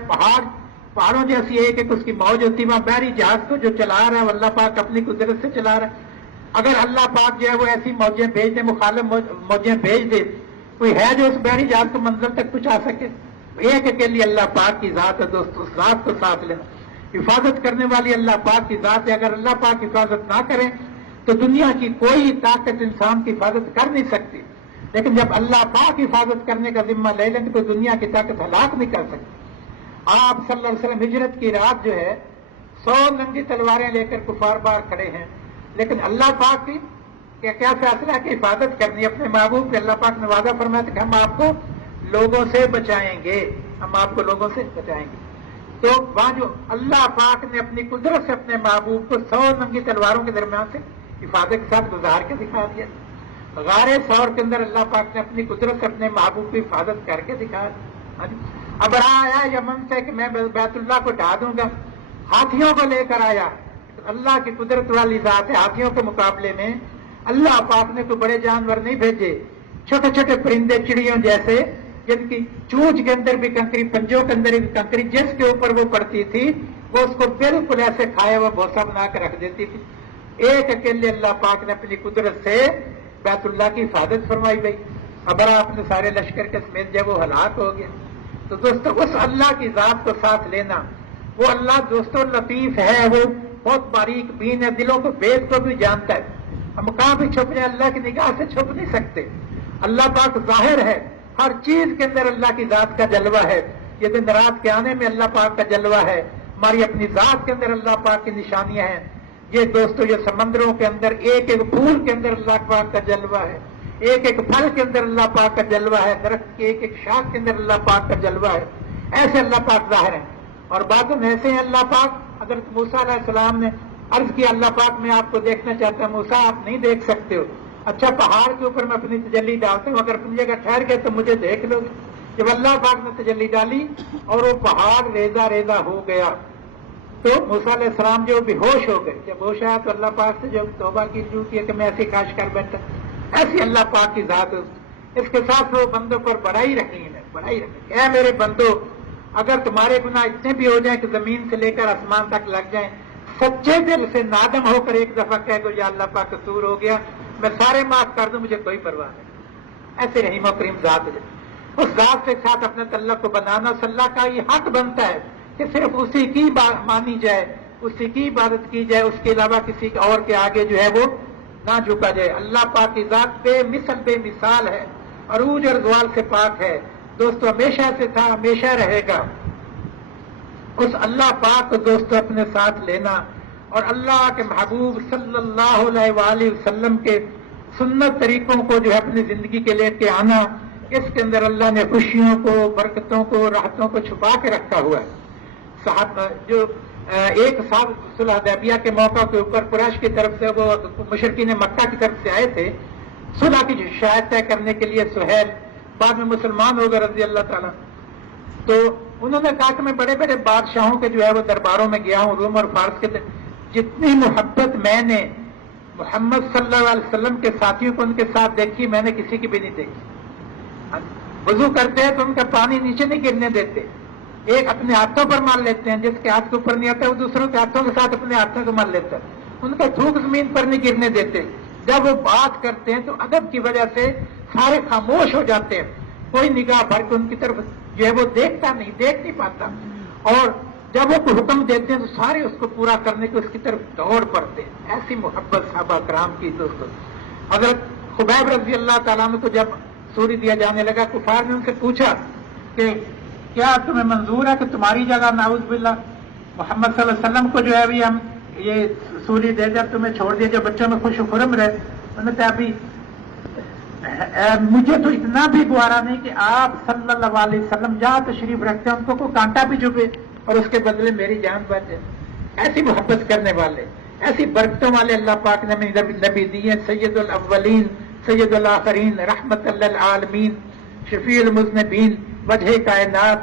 پہاڑوں جیسی ایک ایک اس کی موج ہوتی ہے، وہاں بحری جہاز کو جو چلا رہا ہے وہ اللہ پاک اپنی قدرت سے چلا رہا ہے۔ اگر اللہ پاک جو ہے وہ ایسی موجیں بھیج دے، مخالف موجیں بھیج دے، کوئی ہے جو اس بحری جہاز کو منزل تک پہنچا سکے؟ ایک اکیلی اللہ پاک کی ذات ہے دوستو، اس ذات کو ساتھ لینا۔ حفاظت کرنے والی اللہ پاک کی ذات ہے، اگر اللہ پاک حفاظت نہ کرے تو دنیا کی کوئی طاقت انسان کی حفاظت کر نہیں سکتی، لیکن جب اللہ پاک حفاظت کرنے کا ذمہ لے لیں گے تو دنیا کی طاقت ہلاک نہیں کر سکتی۔ آپ صلی اللہ علیہ وسلم ہجرت کی رات جو ہے 100 ننگی تلواریں لے کر کفار باہر کھڑے ہیں، لیکن اللہ پاک کی کیا فیصلہ ہے کہ حفاظت کرنی اپنے محبوب پہ۔ اللہ پاک نے وعدہ فرمایا تھا کہ ہم آپ کو لوگوں سے بچائیں گے، ہم آپ کو لوگوں سے بچائیں گے۔ تو وہاں جو اللہ پاک نے اپنی قدرت سے اپنے محبوب کو 100 ننگی تلواروں کے درمیان سے حفاظت کے ساتھ گزار کے دکھا دیا۔ غار ثور کے اندر اللہ پاک نے اپنی قدرت سے اپنے محبوب کی حفاظت کر کے دکھا دی۔ اب آیا یمن سے کہ میں بیت اللہ کو ڈھا دوں گا، ہاتھیوں کو لے کر آیا۔ اللہ کی قدرت والی ذات ہے، ہاتھیوں کے مقابلے میں اللہ پاک نے کوئی بڑے جانور نہیں بھیجے، چھوٹے چھوٹے پرندے چڑیوں جیسے، جن کی چونچ کے اندر بھی کنکری، پنجوں کے اندر بھی کنکری، جس کے اوپر وہ پڑتی تھی وہ اس کو بالکل ایسے کھایا ہوا بھوسا بنا کر رکھ دیتی تھی۔ ایک اکیلے اللہ پاک نے اپنی قدرت سے بیت اللہ کی حفاظت فرمائی گئی، ابرا اپنے سارے لشکر کے سمیت جب وہ ہلاک ہو گیا۔ تو دوستو اس اللہ کی ذات کو ساتھ لینا، وہ اللہ دوستو لطیف ہے، وہ بہت باریک بین ہے، دلوں کو بھید کو بھی جانتا ہے۔ ہم کہاں بھی چھپ جائیں، اللہ کی نگاہ سے چھپ نہیں سکتے۔ اللہ پاک ظاہر ہے، ہر چیز کے اندر اللہ کی ذات کا جلوہ ہے۔ یہ دن رات کے آنے میں اللہ پاک کا جلوہ ہے، ہماری اپنی ذات کے اندر اللہ پاک کی نشانیاں ہیں۔ یہ دوستو یہ سمندروں کے اندر ایک ایک پھول کے اندر اللہ پاک کا جلوہ ہے، ایک ایک پھل کے اندر اللہ پاک کا جلوہ ہے، درخت کے ایک ایک شاخ کے اندر اللہ پاک کا جلوہ ہے۔ ایسے اللہ پاک ظاہر ہیں، اور بعض میں ایسے ہیں اللہ پاک۔ حضرت موسیٰ علیہ السلام نے عرض کیا اللہ پاک میں آپ کو دیکھنا چاہتا ہوں، موسیٰ آپ نہیں دیکھ سکتے ہو، اچھا پہاڑ کے اوپر میں اپنی تجلی ڈالتا ہوں، اگر تم جگہ ٹھہر گئے تو مجھے دیکھ لو گے۔ جب اللہ پاک نے تجلی ڈالی اور وہ پہاڑ ریزہ ریزہ ہو گیا تو موسیٰ علیہ السلام جو بے ہوش ہو گئے، جب ہوش آیا تو اللہ پاک سے جو توبہ کی رجوع کیا کہ میں ایسی کاش کر بیٹھا، ایسی اللہ پاک کی ذات ہے۔ اس کے ساتھ وہ بندوں پر بڑائی رحیم ہے، بڑائی رحیم ہے۔ اے میرے بندو، اگر تمہارے گناہ اتنے بھی ہو جائیں کہ زمین سے لے کر آسمان تک لگ جائیں، سچے دل سے نادم ہو کر ایک دفعہ کہہ دو یا اللہ پاک قصور ہو گیا، میں سارے معاف کر دوں، مجھے کوئی پرواہ نہیں۔ ایسے رحیم و کریم ذات ہے، اس ذات کے ساتھ اپنے تعلق کو بنانا اس اللہ کا یہ حق بنتا ہے کہ صرف اسی کی مانی جائے، اسی کی عبادت کی جائے، اس کے علاوہ کسی اور کے آگے جو ہے وہ نہ جھکا جائے۔ اللہ پاک کی ذات بے مثل بے مثال ہے، عروج اور زوال سے پاک ہے۔ دوستو ہمیشہ سے تھا، ہمیشہ رہے گا۔ اس اللہ پاک کو دوستو اپنے ساتھ لینا اور اللہ کے محبوب صلی اللہ علیہ وآلہ وسلم کے سنت طریقوں کو جو ہے اپنی زندگی کے لے کے آنا، اس کے اندر اللہ نے خوشیوں کو، برکتوں کو، راحتوں کو چھپا کے رکھا ہوا ہے۔ جو ایک صاحب صلح حدیبیہ کے موقع کے اوپر قریش کی طرف سے وہ مشرکین مکہ کی طرف سے آئے تھے صلح کی شاید طے کرنے کے لیے، سہیل بعد میں مسلمان ہو گئے رضی اللہ تعالیٰ، تو انہوں نے کہا کہ میں بڑے بڑے بادشاہوں کے جو ہے وہ درباروں میں گیا ہوں، روم اور فارس کے، جتنی محبت میں نے محمد صلی اللہ علیہ وسلم کے ساتھیوں کو ان کے ساتھ دیکھی میں نے کسی کی بھی نہیں دیکھی۔ وضو کرتے ہیں تو ان کا پانی نیچے نہیں گرنے دیتے، ایک اپنے ہاتھوں پر مال لیتے ہیں، جس کے ہاتھ کے اوپر نہیں آتا ہے وہ دوسروں کے ہاتھوں کے ساتھ اپنے ہاتھوں کو مال لیتا ہے، ان کا تھوک زمین پر نہیں گرنے دیتے۔ جب وہ بات کرتے ہیں تو ادب کی وجہ سے سارے خاموش ہو جاتے ہیں، کوئی نگاہ بھر کے ان کی طرف جو ہے وہ دیکھ نہیں پاتا، اور جب وہ کوئی حکم دیتے ہیں تو سارے اس کو پورا کرنے کے اس کی طرف دوڑ پڑتے ہیں۔ ایسی محبت صحابہ کرام کی۔ دوستوں حضرت خبیب رضی اللہ تعالیٰ عنہ کو جب سوری دیا جانے لگا، کفار نے ان سے پوچھا کہ کیا تمہیں منظور ہے کہ تمہاری جگہ نعوذ باللہ محمد صلی اللہ علیہ وسلم کو جو ہے ابھی ہم یہ سوری دے جب تمہیں چھوڑ دیا، جو بچوں میں خوش و خرم رہے؟ انہوں نے کہا ابھی مجھے تو اتنا بھی گوارا نہیں کہ آپ صلی اللہ علیہ وسلم جہاں تشریف رکھتے ہیں ان کو کوئی کانٹا بھی چبھے اور اس کے بدلے میری جان بچ جائے۔ ایسی محبت کرنے والے، ایسی برکتوں والے اللہ پاک نے نبی دیے، سید الاولین سید الآخرین رحمت للعالمین شفیع المذنبین وجہ کائنات،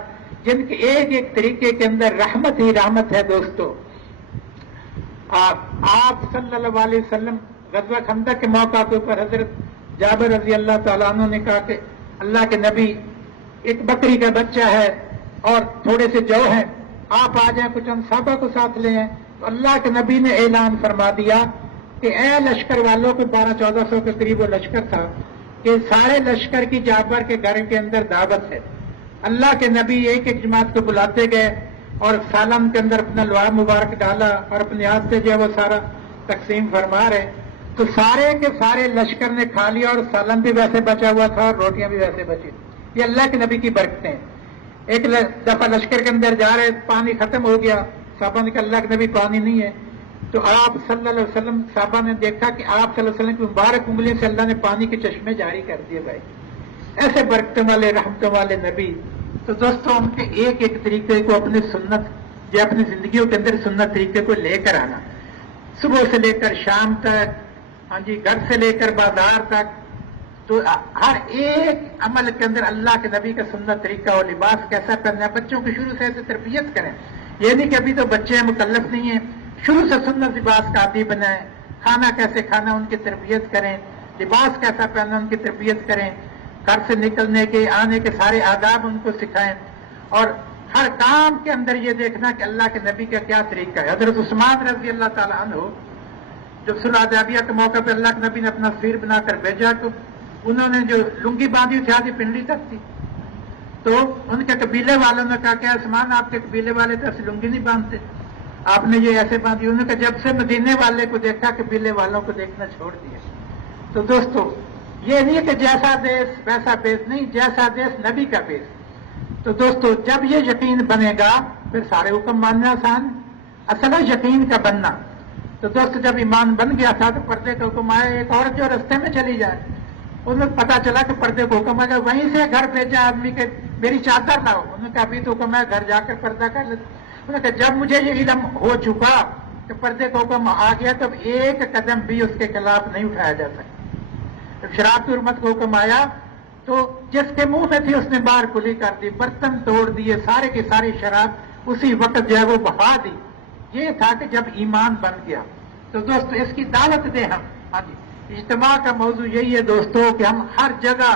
جن کے ایک ایک طریقے کے اندر رحمت ہی رحمت ہے۔ دوستو آپ صلی اللہ علیہ وسلم غزوہ خندق کے موقع کے اوپر حضرت جابر رضی اللہ تعالیٰ عنہ نے کہا کہ اللہ کے نبی ایک بکری کا بچہ ہے اور تھوڑے سے جو ہیں، آپ آ جائیں، کچھ ہم صحابہ کو ساتھ لے آئیں۔ تو اللہ کے نبی نے اعلان فرما دیا کہ اے لشکر والوں کو، 1200-1400 کے قریب وہ لشکر تھا، کہ سارے لشکر کی جابر کے گھر کے اندر دعوت ہے۔ اللہ کے نبی ایک ایک جماعت کو بلاتے گئے اور سالن کے اندر اپنا لوہا مبارک ڈالا اور اپنے ہاتھ سے جو ہے وہ سارا تقسیم فرما رہے، تو سارے کے سارے لشکر نے کھا لیا اور سالن بھی ویسے بچا ہوا تھا اور روٹیاں بھی ویسے بچی۔ یہ اللہ کے نبی کی برکتیں ہیں۔ ایک دفعہ لشکر کے اندر جا رہے، پانی ختم ہو گیا، صحابہ نے کہا اللہ کے نبی پانی نہیں ہے، تو آپ صلی اللہ علیہ وسلم، صحابہ نے دیکھا کہ آپ صلی اللہ علیہ وسلم کی مبارک انگلیوں سے اللہ نے پانی کے چشمے جاری کر دیے۔ بھائی ایسے برکتوں والے، رحمتوں والے نبی۔ تو دوستوں ان کے ایک ایک طریقے کو اپنی سنت یا اپنی زندگیوں کے اندر سنت طریقے کو لے کر آنا، صبح سے لے کر شام تک، ہاں جی، گھر سے لے کر بازار تک، تو ہر ایک عمل کے اندر اللہ کے نبی کا سنت طریقہ اور لباس کیسا پہننا ہے۔ بچوں کو شروع سے ایسے تربیت کریں، یہ نہیں کہ ابھی تو بچے مکلف نہیں ہیں، شروع سے سنت لباس کا عادی بنائیں، کھانا کیسے کھانا ان کی تربیت کریں، لباس کیسا پہننا ان کی تربیت کریں، گھر سے نکلنے کے آنے کے سارے آداب ان کو سکھائیں، اور ہر کام کے اندر یہ دیکھنا کہ اللہ کے نبی کا کیا طریقہ ہے۔ حضرت عثمان رضی اللہ تعالیٰ عنہ جب صلح حدیبیہ کے موقع پہ اللہ کے نبی نے اپنا سفیر بنا کر بھیجا تو انہوں نے جو لنگی باندھی تھی آدھی پنڈلی تک تھی، تو ان کے قبیلے والوں نے کہا کہ عثمان آپ کے قبیلے والے تو ایسے لنگی نہیں باندھتے، آپ نے یہ ایسے باندھی۔ انہوں نے کہا جب سے مدینے والے کو دیکھا قبیلے والوں کو دیکھنا چھوڑ دیا۔ تو دوستو یہ نہیں کہ جیسا دیش ویسا بیس نہیں، جیسا دیش نبی کا بیس۔ تو دوستو جب یہ یقین بنے گا پھر سارے حکم ماننا آسان، اصل ہے یقین کا بننا۔ تو دوست جب ایمان بن گیا تھا تو پردے کا حکم آیا، ایک عورت جو رستے میں چلی جائے انہیں پتا چلا کہ پردے کو حکم آئے گا، وہیں سے گھر بھیجا آدمی کے میری چادر لاؤ، انہوں نے کہا ابھی تو حکم ہے گھر جا کر پردہ کر لیتے۔ انہوں نے کہا جب مجھے یہ علم ہو چکا کہ پردے کا حکم آ گیا تب ایک قدم بھی اس کے خلاف نہیں اٹھایا جا سکتا۔ جب شراب کی حرمت کا حکم آیا تو جس کے منہ میں تھی اس نے باہر کھلی کر دی، برتن توڑ دیے، سارے کی ساری شراب اسی وقت جو ہے وہ بہا دی۔ یہ تھا کہ جب ایمان بن گیا۔ تو دوستو اس کی دعوت دیں ہم۔ ہاں جی، اجتماع کا موضوع یہی ہے دوستو کہ ہم ہر جگہ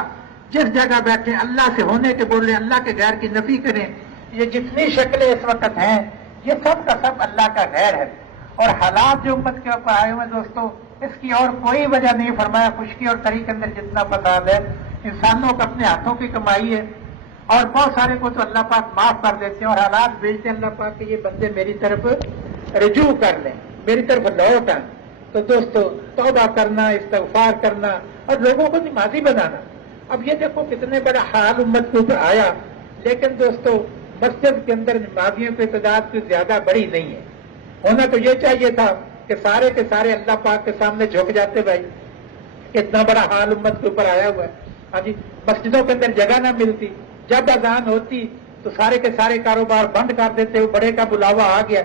جس جگہ بیٹھیں اللہ سے ہونے کے بولیں، اللہ کے غیر کی نفی کریں۔ یہ جتنی شکلیں اس وقت ہیں یہ سب کا سب اللہ کا غیر ہے، اور حالات جو امت کے اوپر آئے ہوئے دوستو اس کی اور کوئی وجہ نہیں۔ فرمایا خشکی اور تری کے اندر جتنا فساد ہے انسانوں کو اپنے ہاتھوں کی کمائی ہے، اور بہت سارے کو تو اللہ پاک معاف کر دیتے ہیں اور حالات بھیجتے ہیں اللہ پاک کہ یہ بندے میری طرف رجوع کر لیں، میری طرف لوٹ آئیں۔ تو دوستو توبہ کرنا، استغفار کرنا اور لوگوں کو نمازی بنانا۔ اب یہ دیکھو کتنے بڑا حال امت کے اوپر آیا، لیکن دوستو مسجد کے اندر نمازیوں کی تعداد کوئی زیادہ بڑی نہیں ہے۔ ہونا تو یہ چاہیے تھا کہ سارے کے سارے اللہ پاک کے سامنے جھک جاتے، بھائی کتنا بڑا حال امت کے اوپر آیا ہوا ہے۔ ہاں جی، مسجدوں کے اندر جگہ نہ ملتی، جب اذان ہوتی تو سارے کے سارے کاروبار بند کر دیتے، وہ بڑے کا بلاوا آ گیا۔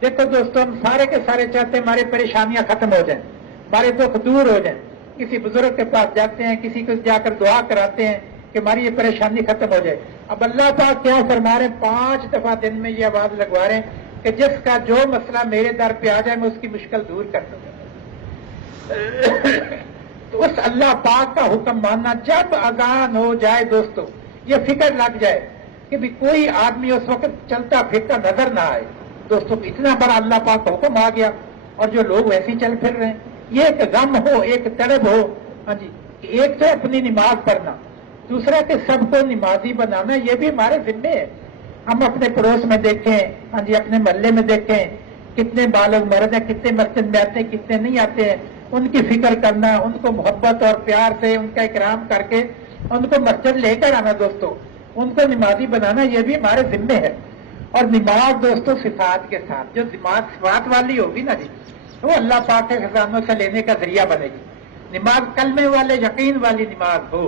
دیکھو دوستو ہم سارے کے سارے چاہتے ہیں ہماری پریشانیاں ختم ہو جائیں، ہمارے دکھ دور ہو جائیں، کسی بزرگ کے پاس جاتے ہیں، کسی کو جا کر دعا کراتے ہیں کہ ہماری یہ پریشانی ختم ہو جائے۔ اب اللہ پاک کیا فرما رہے ہیں، 5 دفعہ دن میں یہ آواز لگوا رہے ہیں کہ جس کا جو مسئلہ میرے در پہ آ جائے میں اس کی مشکل دور کر دوں۔ تو اس اللہ پاک کا حکم ماننا، جب اذان ہو جائے دوستو یہ فکر لگ جائے کہ بھی کوئی آدمی اس وقت چلتا پھرتا نظر نہ آئے۔ دوستو اتنا بڑا اللہ پاک کا حکم آ گیا اور جو لوگ ویسے ہی چل پھر رہے ہیں، یہ ایک غم ہو، ایک تڑپ ہو۔ ہاں جی، ایک تو اپنی نماز پڑھنا، دوسرا کہ سب کو نمازی بنانا، یہ بھی ہمارے ذمے ہے۔ ہم اپنے پڑوس میں دیکھیں، ہاں جی اپنے محلے میں دیکھیں کتنے بالغ مرد ہیں، کتنے مسجد میں آتے ہیں، کتنے نہیں آتے ہیں، ان کی فکر کرنا، ان کو محبت اور پیار سے ان کا اکرام کر کے ان کو مسجد لے کر آنا دوستو، ان کو نمازی بنانا یہ بھی ہمارے ذمے ہے۔ اور نماز دوستو صفات کے ساتھ، جو نماز صفات والی ہوگی نا جی وہ اللہ پاک کے خزانوں سے لینے کا ذریعہ بنے گی۔ نماز کلمے والے یقین والی نماز ہو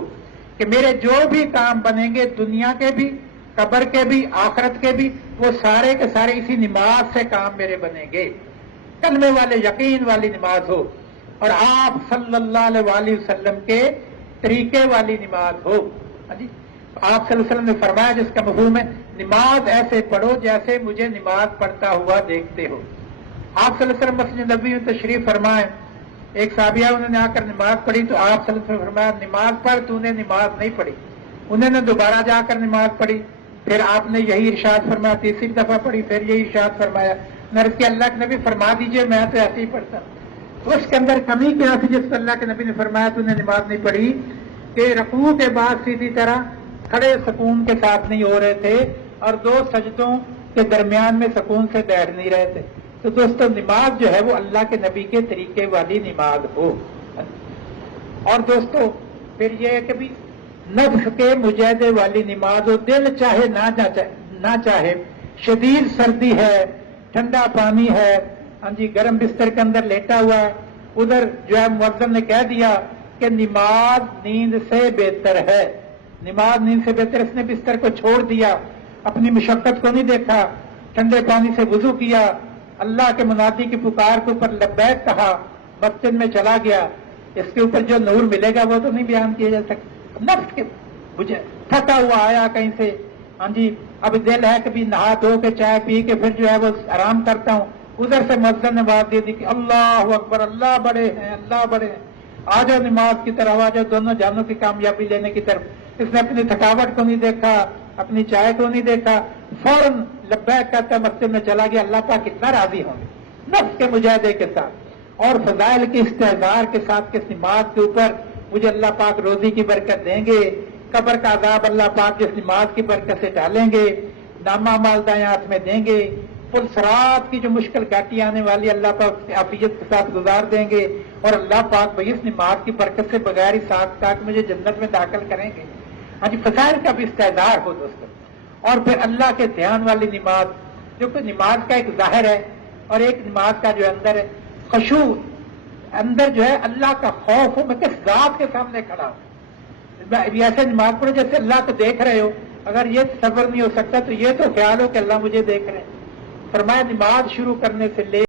کہ میرے جو بھی کام بنیں گے دنیا کے بھی، قبر کے بھی، آخرت کے بھی، وہ سارے کے سارے اسی نماز سے کام میرے بنیں گے۔ کلمے والے یقین والی نماز ہو اور آپ صلی اللہ علیہ وسلم کے طریقے والی نماز ہو۔ جی آپ صلی اللہ علیہ وسلم نے فرمایا جس کا مفہوم ہے نماز ایسے پڑھو جیسے مجھے نماز پڑھتا ہوا دیکھتے ہو۔ آپ صلی اللہ علیہ وسلم مسجد نبوی میں تشریف فرمائے، ایک صحابیہ انہوں نے آ کر نماز پڑھی تو آپ صلی اللہ علیہ وسلم فرمایا نماز پڑھ، تو نے نماز نہیں پڑھی۔ انہوں نے دوبارہ جا کر نماز پڑھی، پھر آپ نے یہی ارشاد فرمایا، تیسری دفعہ پڑھی، پھر یہی ارشاد فرمایا۔ نرس کے اللہ کے نبی فرما دیجئے میں تو ایسے ہی پڑھتا ہوں۔ تو اس کے اندر کمی کیا تھی جس کو اللہ کے نبی نے فرمایا تو نے نماز نہیں پڑھی، کہ رکوع کے بعد سیدھی طرح کھڑے سکون کے ساتھ نہیں ہو رہے تھے اور 2 سجدوں کے درمیان میں سکون سے بیٹھ نہیں رہے تھے۔ تو دوستو نماز جو ہے وہ اللہ کے نبی کے طریقے والی نماز ہو۔ اور دوستو پھر یہ ہے کہ بھی نفس کے مجاہدے والی نماز ہو، دل چاہے نہ چاہے، شدید سردی ہے، ٹھنڈا پانی ہے، ہاں جی گرم بستر کے اندر لیٹا ہوا ہے، ادھر جو ہے مؤذن نے کہہ دیا کہ نماز نیند سے بہتر ہے، نماز نیند سے بہتر، اس نے بستر کو چھوڑ دیا، اپنی مشقت کو نہیں دیکھا، ٹھنڈے پانی سے وضو کیا، اللہ کے منادی کی پکار کے اوپر لبیک کہا، مسجد میں چلا گیا، اس کے اوپر جو نور ملے گا وہ تو نہیں بیان کیا جا سکتا۔ نفس کے مجھے تھکا ہوا آیا کہیں سے، ہاں جی اب دل ہے کہ بھی نہا دھو کے چائے پی کے پھر جو ہے وہ آرام کرتا ہوں، ادھر سے مؤذن نے آواز دے دی کہ اللہ اکبر، اللہ بڑے ہیں، اللہ بڑے ہیں۔ آ جاؤ نماز کی طرف، آ جاؤ دونوں جانوں کی کامیابی لینے کی طرف۔ اس نے اپنی تھکاوٹ کو نہیں دیکھا، اپنی چائے کو نہیں دیکھا، فوراً لبیک کہتا مسجد میں چلا گیا۔ اللہ پاک کتنا راضی ہوں گے نفس کے مجاہدے کے ساتھ اور فضائل کے استحضار کے ساتھ کہ اس نماز کے اوپر مجھے اللہ پاک روزی کی برکت دیں گے، قبر کا عذاب اللہ پاک جس نماز کی برکت سے ڈالیں گے، نامہ مالدائیں ہاتھ میں دیں گے، پل صراط کی جو مشکل گھاٹی آنے والی اللہ پاک عافیت کے ساتھ گزار دیں گے، اور اللہ پاک بھائی اس نماز کی برکت سے بغیر ہی ساتھ ساتھ مجھے جنت میں داخل کریں گے۔ ہاں جی، فضائل کا بھی استحضار ہو دوستوں، اور پھر اللہ کے دھیان والی نماز، جو کہ نماز کا ایک ظاہر ہے اور ایک نماز کا جو اندر ہے خشوع، اندر جو ہے اللہ کا خوف ہو، میں کس ذات کے سامنے کھڑا ہوں، ایسے نماز پڑھو جیسے اللہ کو دیکھ رہے ہو۔ اگر یہ تصور نہیں ہو سکتا تو یہ تو خیال ہو کہ اللہ مجھے دیکھ رہے ہیں۔ فرمایا نماز شروع کرنے سے لے